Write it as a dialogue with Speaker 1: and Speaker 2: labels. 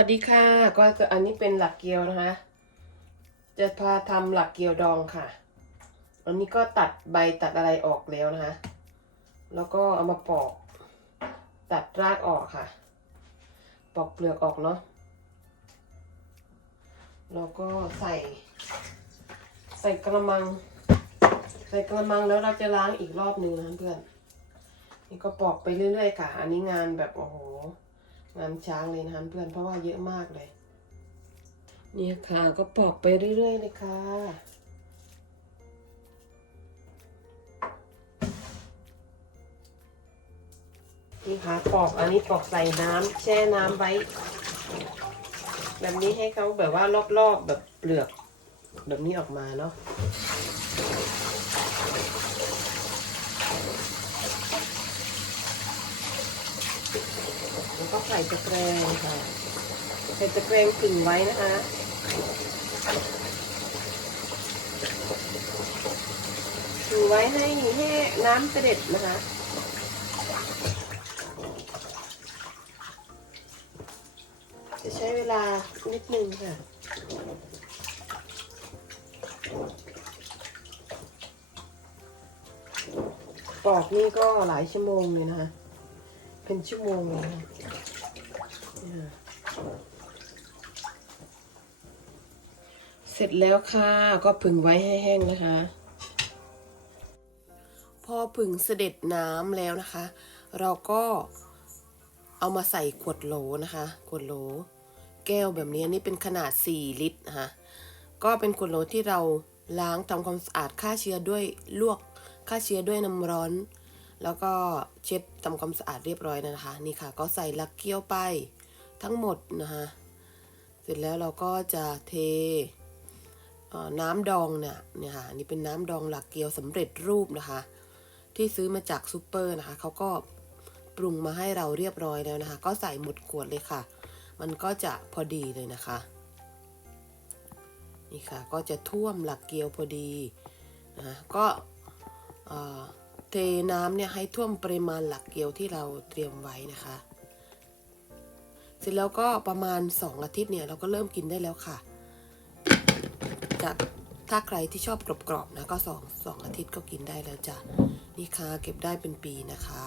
Speaker 1: สวัสดีค่ะก็จะอันนี้เป็นหลักเกียวนะคะ จะพาทำหลักเกียวดองค่ะ อันนี้ก็ตัดใบตัดอะไรออกแล้วนะคะ แล้วก็เอามาปอก ตัดรากออกค่ะ ปอกเปลือกออกเนาะแล้วก็ใส่ ใส่กระมัง ใส่กระมังแล้วเราจะล้างอีกรอบหนึ่งนะเพื่อนนี่ก็ปอกไปเรื่อยๆค่ะ อันนี้งานแบบโอ้โห งานช้างเลยนะคะเพื่อนเพราะว่าเยอะมากเลย เนี่ยค่ะก็ปอกไปเรื่อยๆเลยค่ะนี่ค่ะปอกอันนี้ปอกใส่น้ำแช่น้ำไว้ แบบนี้ให้เขาแบบว่ารอบๆแบบเปลือก แบบนี้ออกมาเนาะ แล้ว ก็ใส่ตะแกรงค่ะใส่ตะแกรงผึ่งไว้นะคะผึ่งไว้ให้ให้น้ำเสด็จนะคะจะใช้เวลานิดนึงค่ะปอกนี่ก็หลายชั่วโมงเลยนะคะ เป็นชั่วโมงเลยนะคะเนี่ยเสร็จแล้วค่ะ ก็ผึ่งไว้ให้แห้งนะคะ พอผึ่งเสด็จน้ำแล้วนะคะ เราก็เอามาใส่ขวดโหลนะคะขวดโหล แก้วแบบนี้นนี่เป็นขนาด 4 ลิตรนะคะก็เป็นขวดโหลที่เราล้างทำความสะอาดฆ่าเชื้อด้วยลวกฆ่าเชื้อด้วยน้ำร้อน แล้วก็เช็ดทำความสะอาดเรียบร้อยนะคะ นี่ค่ะ ก็ใส่ลักเกี๊ยวไปทั้งหมดนะคะเสร็จแล้วเราก็จะเทเน้ำดองเนี่ยเนี่ยค่ะนี่เป็นน้ำดองหลักเกียวสำเร็จรูปนะคะ ที่ซื้อมาจากซูเปอร์นะคะเขาก็ปรุงมาให้เราเรียบร้อยแล้วนะคะ ก็ใส่หมดขวดเลยค่ะ มันก็จะพอดีเลยนะคะนี่ค่ะก็จะท่วมหลักเกียวพอดีนะคะก็ เทน้ำเนี่ยให้ท่วมปริมาณหลักเกลียวที่เราเตรียมไว้นะคะ เสร็จแล้วก็ประมาณ 2 อาทิตย์เนี่ยเราก็เริ่มกินได้แล้วค่ะจะถ้าใครที่ชอบกรอบๆนะก็สองสองอาทิตย์ก็กินได้แล้วจ้ะนี่ค่ะเก็บได้เป็นปีนะคะ